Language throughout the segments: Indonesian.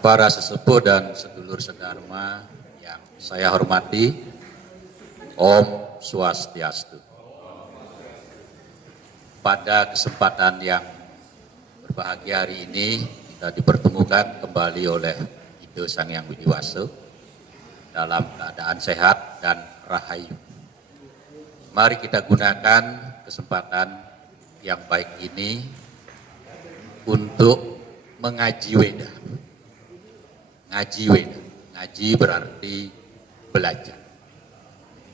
Para sesepuh dan sedulur sedharma yang saya hormati, Om Swastiastu. Pada kesempatan yang berbahagia hari ini, kita dipertemukan kembali oleh Ido Sang Hyang Widi Waso dalam keadaan sehat dan rahayu. Mari kita gunakan kesempatan yang baik ini untuk mengaji Weda. Ngaji Weda. Ngaji berarti belajar.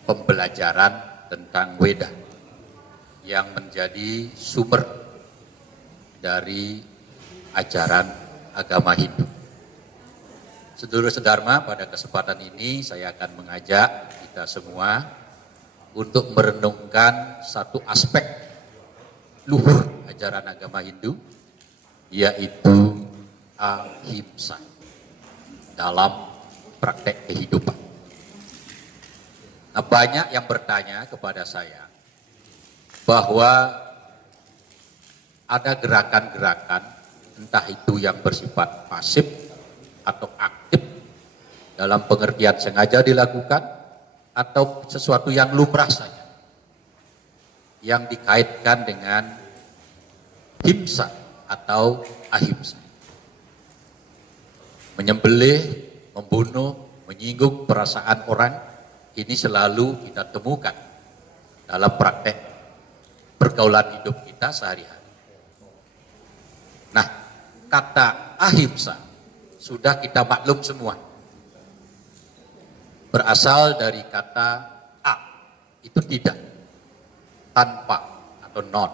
Pembelajaran tentang Weda yang menjadi sumber dari ajaran agama Hindu. Sedulur sedharma, pada kesempatan ini saya akan mengajak kita semua untuk merenungkan satu aspek luhur ajaran agama Hindu, yaitu ahimsa dalam praktek kehidupan. Nah, banyak yang bertanya kepada saya bahwa ada gerakan-gerakan, entah itu yang bersifat pasif atau aktif, dalam pengertian sengaja dilakukan, atau sesuatu yang lumrah saja, yang dikaitkan dengan himsa atau ahimsa. Menyembelih, membunuh, menyinggung perasaan orang, ini selalu kita temukan dalam praktek pergaulan hidup kita sehari-hari. Nah, kata ahimsa sudah kita maklum semua. Berasal dari kata a, itu tidak, tanpa atau non.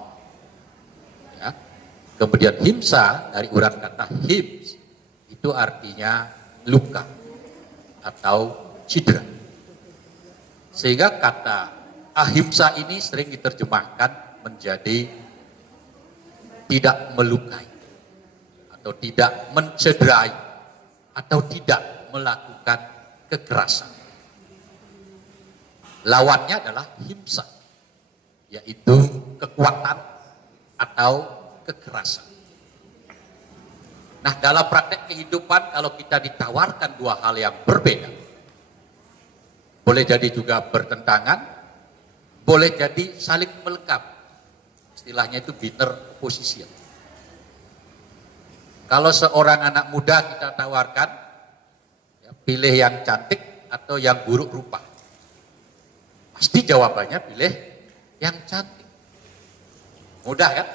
Ya. Kemudian himsa dari urang kata hims, itu artinya luka atau cedera. Sehingga kata ahimsa ini sering diterjemahkan menjadi tidak melukai, atau tidak mencederai, atau tidak melakukan kekerasan. Lawannya adalah himsa, yaitu kekuatan atau kekerasan. Nah, dalam praktek kehidupan kalau kita ditawarkan dua hal yang berbeda, boleh jadi juga bertentangan, boleh jadi saling melengkapi. Istilahnya itu binary opposition. Kalau seorang anak muda kita tawarkan, ya, pilih yang cantik atau yang buruk rupa, pasti jawabannya pilih yang cantik. Mudah kan?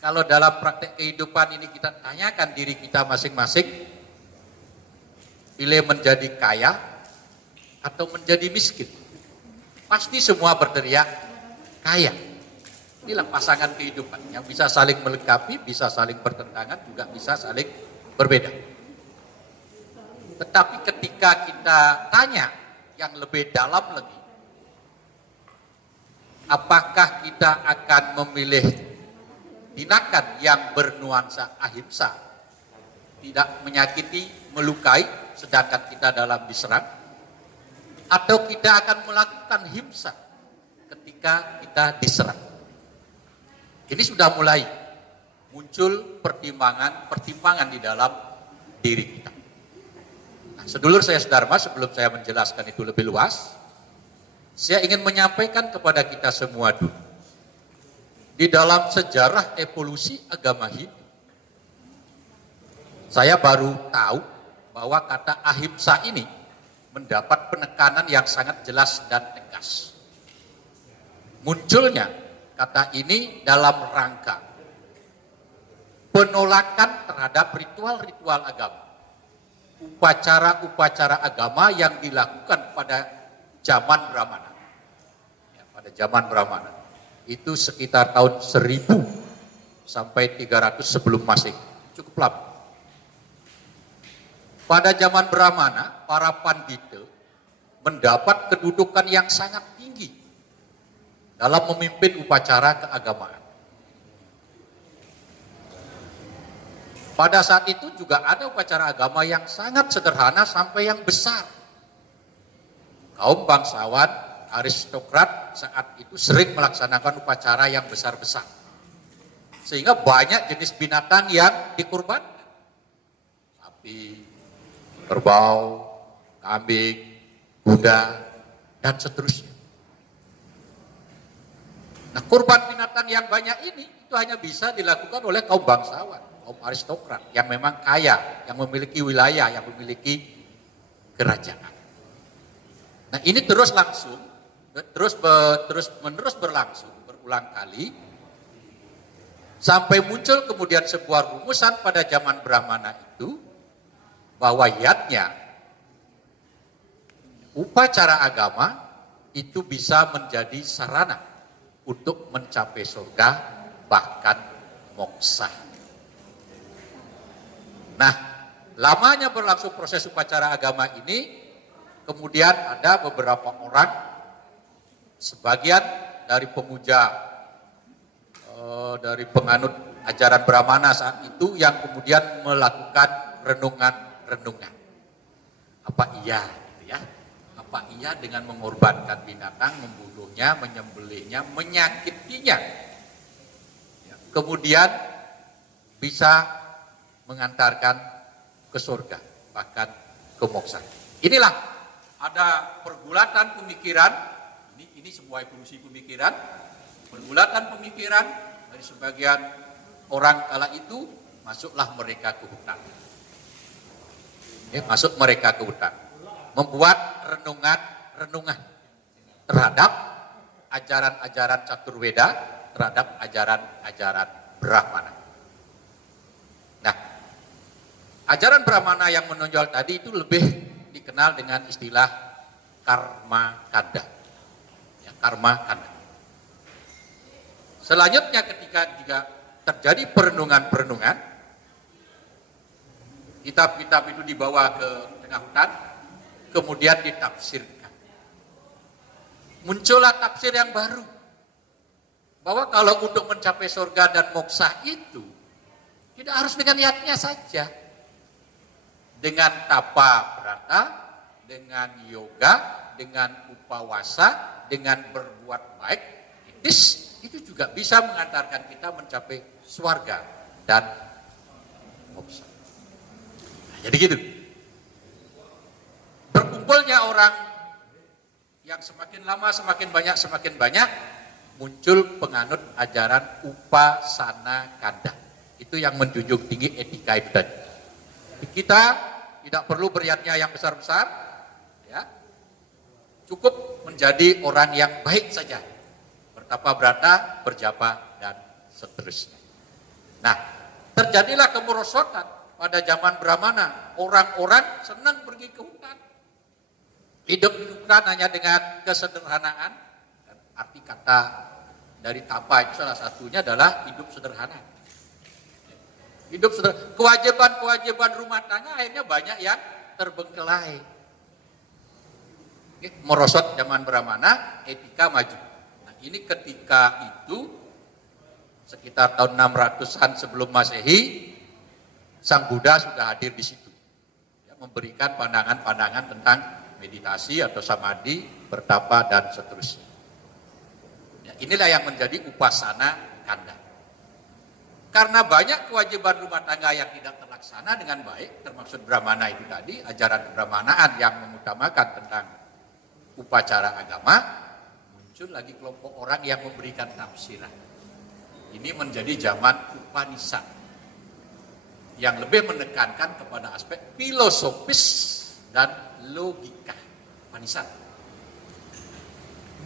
Kalau dalam praktek kehidupan ini kita tanyakan diri kita masing-masing, pilih menjadi kaya atau menjadi miskin, pasti semua berteriak kaya. Inilah pasangan kehidupan yang bisa saling melengkapi, bisa saling bertentangan, juga bisa saling berbeda. Tetapi ketika kita tanya yang lebih dalam lagi, apakah kita akan memilih tindakan yang bernuansa ahimsa, tidak menyakiti, melukai, sedangkan kita dalam diserang, atau kita akan melakukan himsa ketika kita diserang? Ini sudah mulai muncul pertimbangan di dalam diri kita. Nah, sedulur saya sedharma, sebelum saya menjelaskan itu lebih luas, saya ingin menyampaikan kepada kita semua dulu, di dalam sejarah evolusi agama Hindu, saya baru tahu bahwa kata ahimsa ini mendapat penekanan yang sangat jelas dan tegas. Munculnya kata ini dalam rangka penolakan terhadap ritual-ritual agama, upacara-upacara agama yang dilakukan pada zaman Brahmana. Ya, pada zaman Brahmana. Itu sekitar tahun 1000 sampai 300 sebelum Masehi. Cukup lama. pada zaman Brahmana, para pandita mendapat kedudukan yang sangat tinggi dalam memimpin upacara keagamaan. Pada saat itu juga ada upacara agama yang sangat sederhana sampai yang besar. Kaum bangsawan, aristokrat saat itu sering melaksanakan upacara yang besar-besar. Sehingga banyak jenis binatang yang dikurbankan. Sapi, kerbau, kambing, kuda, dan seterusnya. Nah, kurban binatang yang banyak ini itu hanya bisa dilakukan oleh kaum bangsawan, kaum aristokrat yang memang kaya, yang memiliki wilayah, yang memiliki kerajaan. Nah, ini terus menerus berlangsung berulang kali sampai muncul kemudian sebuah rumusan pada zaman Brahmana itu bahwa yatnya upacara agama itu bisa menjadi sarana untuk mencapai surga, bahkan moksa. Nah, lamanya berlangsung proses upacara agama ini, kemudian ada beberapa orang, sebagian dari pemuja, dari penganut ajaran Brahmana saat itu yang kemudian melakukan renungan-renungan. Apa iya, gitu ya? Apa iya dengan mengorbankan binatang, membunuhnya, menyembelihnya, menyakitinya, ya, kemudian bisa mengantarkan ke surga, bahkan ke moksa. Inilah ada pergulatan pemikiran, ini sebuah evolusi pemikiran, pergulatan pemikiran dari sebagian orang kala itu, masuklah mereka ke hutan. Ya, masuk mereka ke hutan. Membuat renungan terhadap ajaran-ajaran Caturveda, terhadap ajaran-ajaran Brahmana. Nah, ajaran Brahmana yang menonjol tadi itu lebih dikenal dengan istilah karma kanda. Ya, karma kanda. Selanjutnya ketika juga terjadi perenungan-perenungan, kitab-kitab itu dibawa ke tengah hutan, kemudian ditafsirkan. Muncullah tafsir yang baru. Bahwa kalau untuk mencapai surga dan moksa itu, tidak harus dengan niatnya saja. Dengan tapa brata, dengan yoga, dengan upawasa, dengan berbuat baik, itu juga bisa mengantarkan kita mencapai surga dan moksa. Nah, jadi gitu. Berkumpulnya orang yang semakin lama semakin banyak muncul penganut ajaran upasana kanda. Itu yang menjunjung tinggi etika itu tadi. Kita tidak perlu beriatnya yang besar-besar, ya. Cukup menjadi orang yang baik saja. Bertapa brata, berjapa, dan seterusnya. Nah, terjadilah kemerosotan pada zaman Brahmana. Orang-orang senang pergi ke hutan. Hidup di hutan hanya dengan kesederhanaan. Dan arti kata dari tapa itu salah satunya adalah hidup sederhana. Hidup sederhana. Kewajiban-kewajiban rumah tangga akhirnya banyak yang terbengkelai. Merosot zaman Brahmana, etika maju. Nah, ini ketika itu sekitar tahun 600-an sebelum Masehi, Sang Buddha sudah hadir di situ, ya, memberikan pandangan-pandangan tentang meditasi atau samadhi, bertapa, dan seterusnya. Ya, inilah yang menjadi upasana kanda. Karena banyak kewajiban rumah tangga yang tidak terlaksana dengan baik, termasuk Brahmana itu tadi, ajaran kebrahmanaan yang mengutamakan tentang upacara agama, muncul lagi kelompok orang yang memberikan tafsiran. Ini menjadi zaman Upanishad yang lebih menekankan kepada aspek filosofis dan logika. Upanishad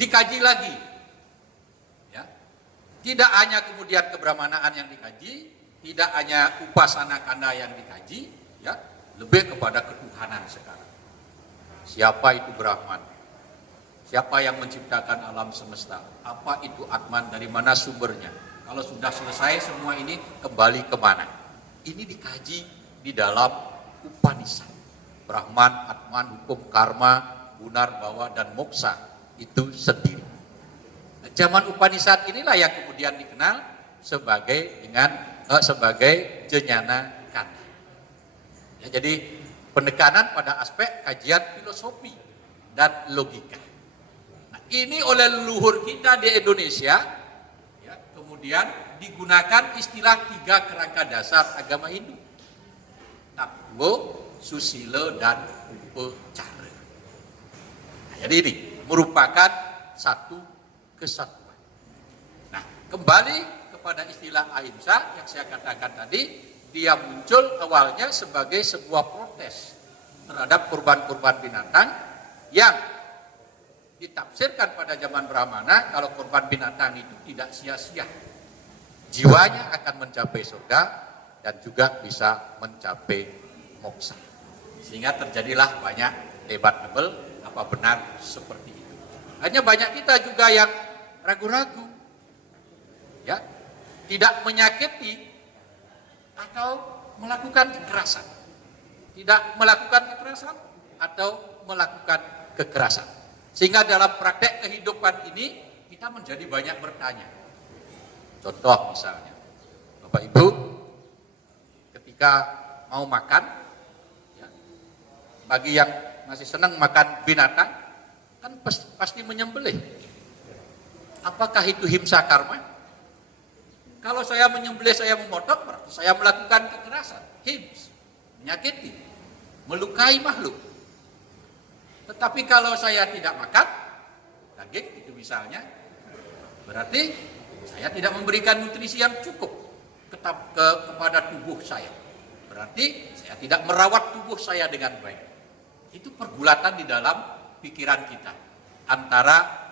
dikaji lagi, ya. Tidak hanya kemudian kebrahmanaan yang dikaji, tidak hanya upasana kanda yang dikaji, ya, lebih kepada ketuhanan sekarang. Siapa itu Brahman? Siapa yang menciptakan alam semesta? Apa itu Atman? Dari mana sumbernya? Kalau sudah selesai semua ini, kembali kemana? Ini dikaji di dalam Upanishad. Brahman, Atman, hukum karma, Gunar, Bawa, dan Moksa itu sendiri. Zaman Upanishad inilah yang kemudian dikenal sebagai sebagai Jnana Kanda. Ya, jadi penekanan pada aspek kajian filosofi dan logika. Nah, ini oleh leluhur kita di Indonesia, ya, kemudian digunakan istilah 3 kerangka dasar agama Hindu: Tattva, Susila, dan Upacara. Nah, jadi ini merupakan satu kesatuan. Nah, kembali kepada istilah ahimsa yang saya katakan tadi, dia muncul awalnya sebagai sebuah protes terhadap kurban-kurban binatang yang ditafsirkan pada zaman Brahmana kalau kurban binatang itu tidak sia-sia. Jiwanya akan mencapai surga dan juga bisa mencapai moksa. Sehingga terjadilah banyak debatable apa benar seperti itu. Hanya banyak kita juga yang ragu-ragu, ya, tidak menyakiti atau melakukan kekerasan, tidak melakukan kekerasan atau melakukan kekerasan. Sehingga dalam praktek kehidupan ini kita menjadi banyak bertanya. Contoh misalnya, Bapak Ibu ketika mau makan, ya, bagi yang masih senang makan binatang, kan pasti menyembelih. Apakah itu himsa karma? Kalau saya menyembelih, saya memotong, berarti saya melakukan kekerasan, hims, menyakiti, melukai makhluk. Tetapi kalau saya tidak makan daging itu misalnya, berarti saya tidak memberikan nutrisi yang cukup kepada tubuh saya. Berarti saya tidak merawat tubuh saya dengan baik. Itu pergulatan di dalam pikiran kita antara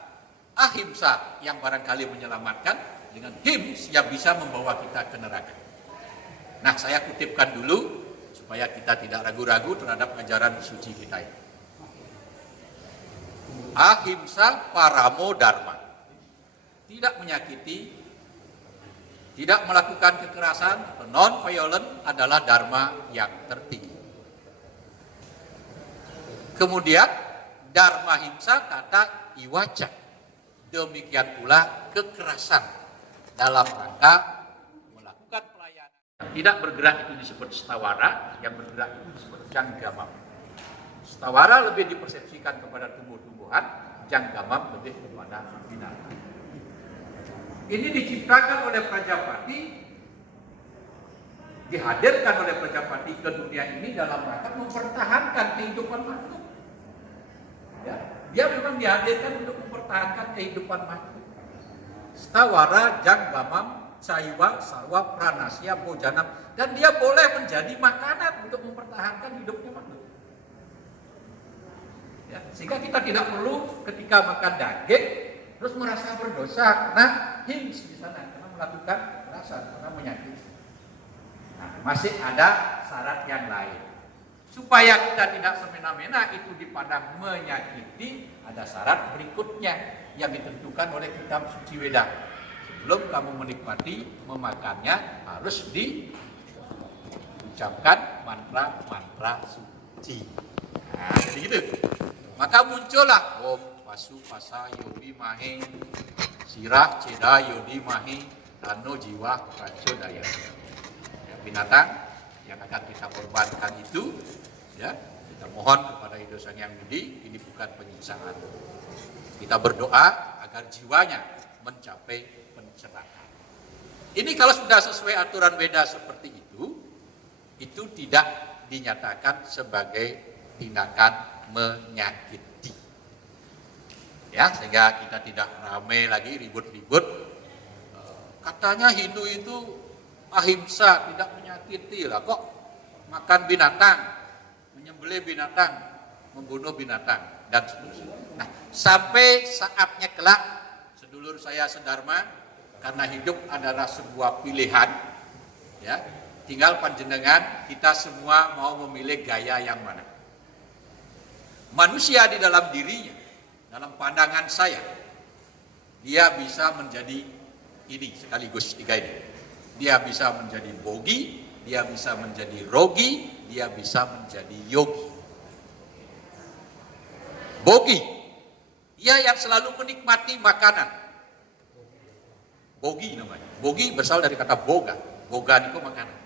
ahimsa yang barangkali menyelamatkan dengan hims yang bisa membawa kita ke neraka. Nah, saya kutipkan dulu supaya kita tidak ragu-ragu terhadap ajaran suci kita ini. Ahimsa paramo dharma. Tidak menyakiti, tidak melakukan kekerasan, non-violent adalah dharma yang tertinggi. Kemudian dharma himsa kata iwaca. Demikian pula kekerasan dalam rangka melakukan pelayanan. Tidak bergerak itu disebut stawara, yang bergerak itu disebut janggamam. Stawara lebih dipersepsikan kepada tumbuh-tumbuhan, janggamam lebih kepada binatang. Ini diciptakan oleh Prajapati, dihadirkan oleh Prajapati ke dunia ini dalam rangka mempertahankan kehidupan makhluk. Ya, dia memang dihadirkan untuk mempertahankan kehidupan makhluk. Stawara, janggamam, caiwa, sarwa, pranasya, bojanam, dan dia boleh menjadi makanan untuk mempertahankan hidupnya makhluk. Ya, sehingga kita tidak perlu ketika makan daging terus merasa berdosa karena hims di sana, karena melakukan kekerasan, karena menyakiti. Nah, masih ada syarat yang lain. Supaya kita tidak semena-mena itu dipandang menyakiti, ada syarat berikutnya yang ditentukan oleh kitab suci Weda. Sebelum kamu menikmati, memakannya harus diucapkan mantra-mantra suci. Nah, jadi gitu. Maka muncullah Om Pasu Pasa Yodi Mahe Sirah Ceda Yodi Mahe Tano Jiwa Rajo Daya. Ya, binatang yang akan kita korbankan itu, ya, kita mohon kepada Ido Sang Yang Budi, ini bukan penyiksaan. Kita berdoa agar jiwanya mencapai pencerahan. Ini kalau sudah sesuai aturan Weda seperti itu tidak dinyatakan sebagai tindakan menyakiti. Ya, sehingga kita tidak ramai lagi ribut-ribut. Katanya Hindu itu ahimsa, tidak menyakiti lah, kok makan binatang, menyembelih binatang, membunuh binatang, dan seterusnya. Nah, sampai saatnya kelak, sedulur saya sedharma, karena hidup adalah sebuah pilihan, ya, tinggal panjenengan kita semua mau memilih gaya yang mana. Manusia di dalam dirinya, dalam pandangan saya, dia bisa menjadi ini sekaligus 3 ini. Dia bisa menjadi bogi, dia bisa menjadi rogi, dia bisa menjadi yogi. Bogi, dia yang selalu menikmati makanan. Bogi namanya. Bogi berasal dari kata boga. Boga itu makanan.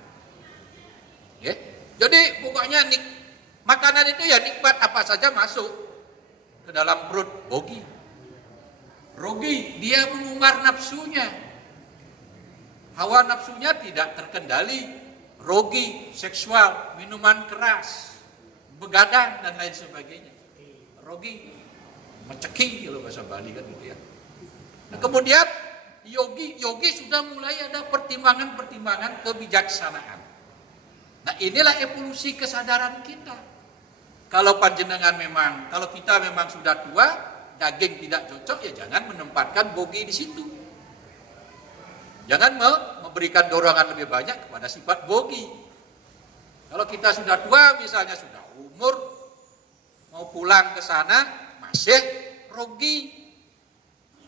Ya. Jadi pokoknya makanan itu ya nikmat, apa saja masuk ke dalam perut. Bogi. Rogi, dia mengumbar nafsunya. Hawa nafsunya tidak terkendali. Rogi, seksual, minuman keras, begadang dan lain sebagainya. Rogi, menceki kalau bahasa Bali kan gitu ya. Nah, kemudian yogi sudah mulai ada pertimbangan-pertimbangan kebijaksanaan. Nah, inilah evolusi kesadaran kita. Kalau kita memang sudah tua, daging tidak cocok, ya jangan menempatkan bogi di situ. Jangan memberikan dorongan lebih banyak kepada sifat bogi. Kalau kita sudah tua, misalnya sudah umur, mau pulang ke sana, masih rogi.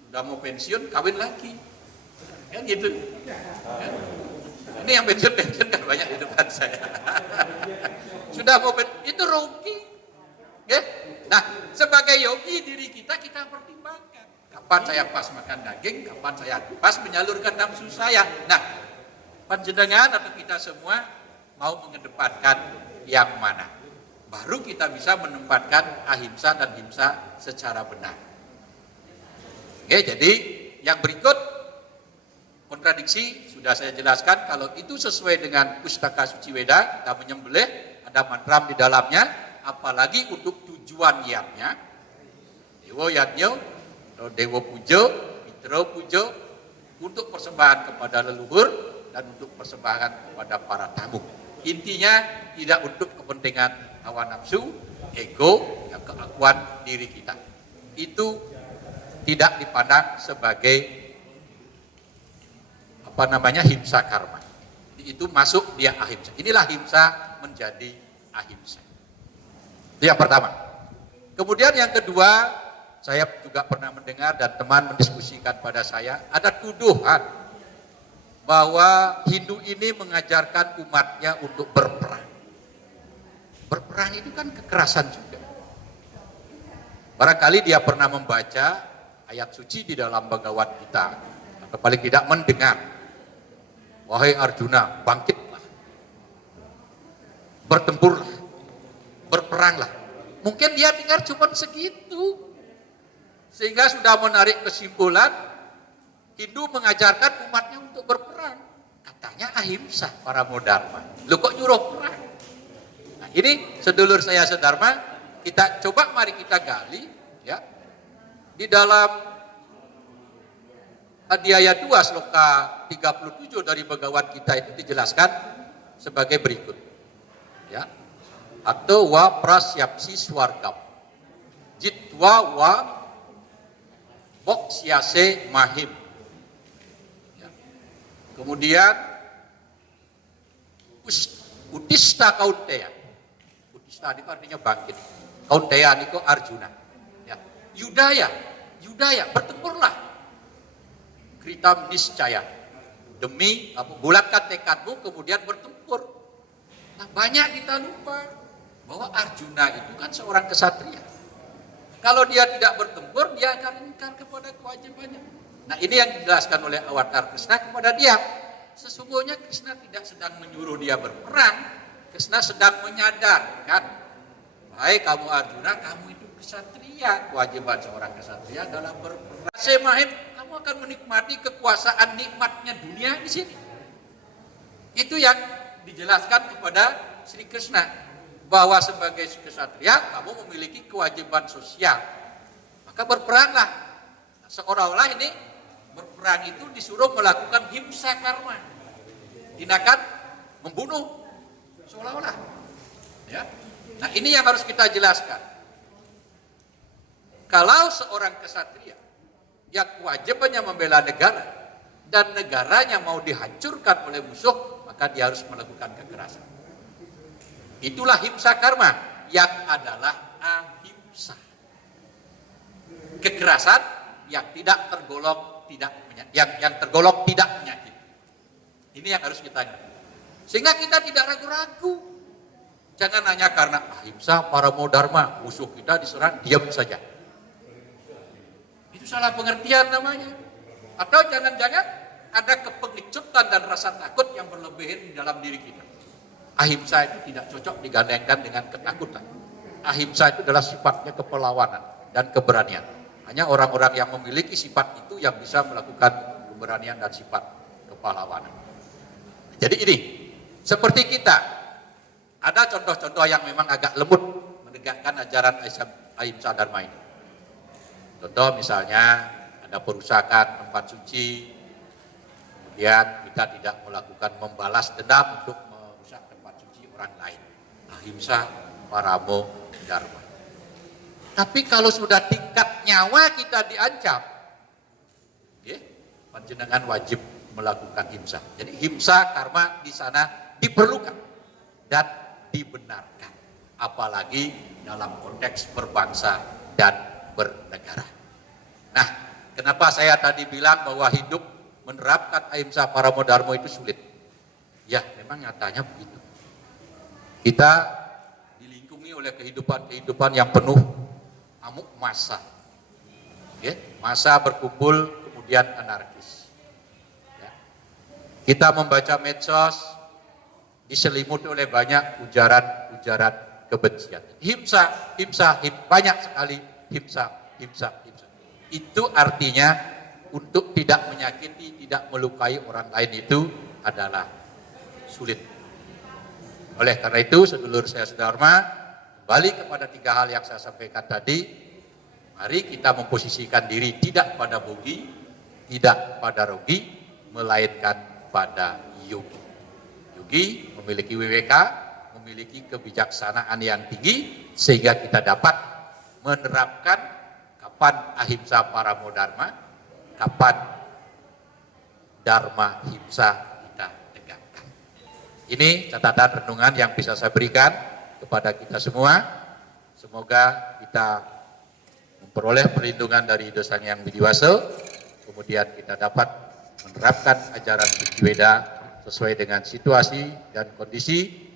Sudah mau pensiun, kawin lagi. Kan gitu. Kan? Ini yang pensiun kan banyak di depan saya. Sudah mau itu rogi. Ya? Nah, sebagai yogi diri kita pertimbangkan. Kapan saya pas makan daging, kapan saya pas menyalurkan nafsu saya. Nah, panjenengan atau kita semua mau mengedepankan yang mana? Baru kita bisa menempatkan ahimsa dan himsa secara benar. Oke, jadi yang berikut kontradiksi sudah saya jelaskan. Kalau itu sesuai dengan Pustaka Suci Weda, kita menyembelih, ada mantra di dalamnya, apalagi untuk tujuan yatnya. Dewa yatnya, Dewa pujo, Mitra pujo, untuk persembahan kepada leluhur dan untuk persembahan kepada para tamu. Intinya tidak untuk kepentingan hawa nafsu, ego, yang keakuan diri kita. Itu tidak dipandang sebagai himsa karma. Itu masuk dia ahimsa. Inilah himsa menjadi ahimsa. Itu yang pertama. Kemudian yang kedua, saya juga pernah mendengar dan teman mendiskusikan pada saya, ada tuduhan bahwa Hindu ini mengajarkan umatnya untuk berperang. Berperang itu kan kekerasan juga. Barangkali dia pernah membaca ayat suci di dalam Bhagavad Gita, atau paling tidak mendengar, wahai Arjuna, bangkitlah, bertempurlah, berperanglah. Mungkin dia dengar cuma segitu, sehingga sudah menarik kesimpulan Hindu mengajarkan umatnya untuk berperang. Katanya ahimsa para modharma. Lu kok nyuruh perang? Nah, ini sedulur saya sedharma, kita coba mari kita gali ya. Di dalam Adhyaya 2 sloka 37 dari Bhagavad Gita itu dijelaskan sebagai berikut. Ya. Atau wa prasyapsi swargam. Jitwa wa boksyase mahim. Ya. Kemudian Utista Kaunteya. Utista itu artinya bangkit. Kaunteya itu Arjuna. Ya. Yudaya, bertempurlah. Kritam niscaya, demi bulatkan tekadmu kemudian bertempur. Nah, banyak kita lupa bahwa Arjuna itu kan seorang kesatria. Kalau dia tidak bertempur, dia akan ingkar kepada kewajibannya. Nah, ini yang dijelaskan oleh Avatar Krishna kepada dia. Sesungguhnya Krishna tidak sedang menyuruh dia berperang, Krishna sedang menyadarkan, hai kamu Arjuna, kamu itu kesatria, kewajiban seorang kesatria adalah berperang. Semahim, kamu akan menikmati kekuasaan nikmatnya dunia di sini. Itu yang dijelaskan kepada Sri Krishna, bahwa sebagai kesatria kamu memiliki kewajiban sosial. Maka berperanglah. Nah, seolah-olah ini berperang itu disuruh melakukan himsa karma. Tindakan membunuh seolah-olah. Ya. Nah, ini yang harus kita jelaskan. Kalau seorang kesatria yang kewajibannya membela negara dan negaranya mau dihancurkan oleh musuh, maka dia harus melakukan kekerasan. Itulah himsa karma yang adalah ahimsa. Kekerasan yang tidak tergolong tidak menyakiti. Ini yang harus kita ingat. Sehingga kita tidak ragu-ragu. Jangan hanya karena ahimsa paramo dharma, musuh kita diserang diam saja. Itu salah pengertian namanya. Atau jangan-jangan ada kepengecutan dan rasa takut yang berlebihan di dalam diri kita. Ahimsa itu tidak cocok digandengkan dengan ketakutan. Ahimsa itu adalah sifatnya keperlawanan dan keberanian. Hanya orang-orang yang memiliki sifat itu yang bisa melakukan keberanian dan sifat kepahlawanan. Jadi ini, seperti kita, ada contoh-contoh yang memang agak lembut menegakkan ajaran ahimsa dharma ini. Contoh misalnya ada perusakan tempat suci, kemudian kita tidak melakukan membalas dendam untuk merusak tempat suci orang lain. Ahimsa paramo dharma. Tapi kalau sudah tingkat nyawa kita diancam, panjenengan wajib melakukan himsa. Jadi himsa karma di sana diperlukan dan dibenarkan. Apalagi dalam konteks berbangsa dan bernegara. Nah, kenapa saya tadi bilang bahwa hidup menerapkan ahimsa paramo dharma itu sulit? Ya, memang nyatanya begitu. Kita dilingkungi oleh kehidupan yang penuh amuk massa. Massa berkumpul kemudian anarkis. Kita membaca medsos diselimuti oleh banyak ujaran kebencian. Himsa, banyak sekali himsa. Itu artinya untuk tidak menyakiti, tidak melukai orang lain itu adalah sulit. Oleh karena itu, sedulur saya sedharma, kembali kepada 3 hal yang saya sampaikan tadi, mari kita memposisikan diri tidak pada bogi, tidak pada rogi, melainkan pada yogi. Yogi memiliki WWK, memiliki kebijaksanaan yang tinggi, sehingga kita dapat menerapkan kapan ahimsa paramo dharma, kapan dharma himsa kita tegakkan. Ini catatan renungan yang bisa saya berikan kepada kita semua. Semoga kita memperoleh perlindungan dari dosa yang bidiwasa, kemudian kita dapat menerapkan ajaran Suci Weda sesuai dengan situasi dan kondisi,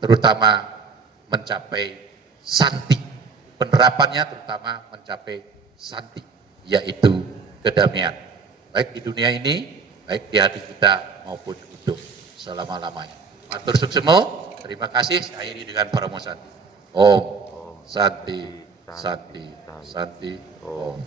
terutama mencapai santi. Penerapannya terutama mencapai santi, yaitu kedamaian. Baik di dunia ini, baik di hati kita maupun hidup selama-lamanya. Matur suksemo, terima kasih. Saya akhiri dengan paramo santi. Om santi, santi, santi, om.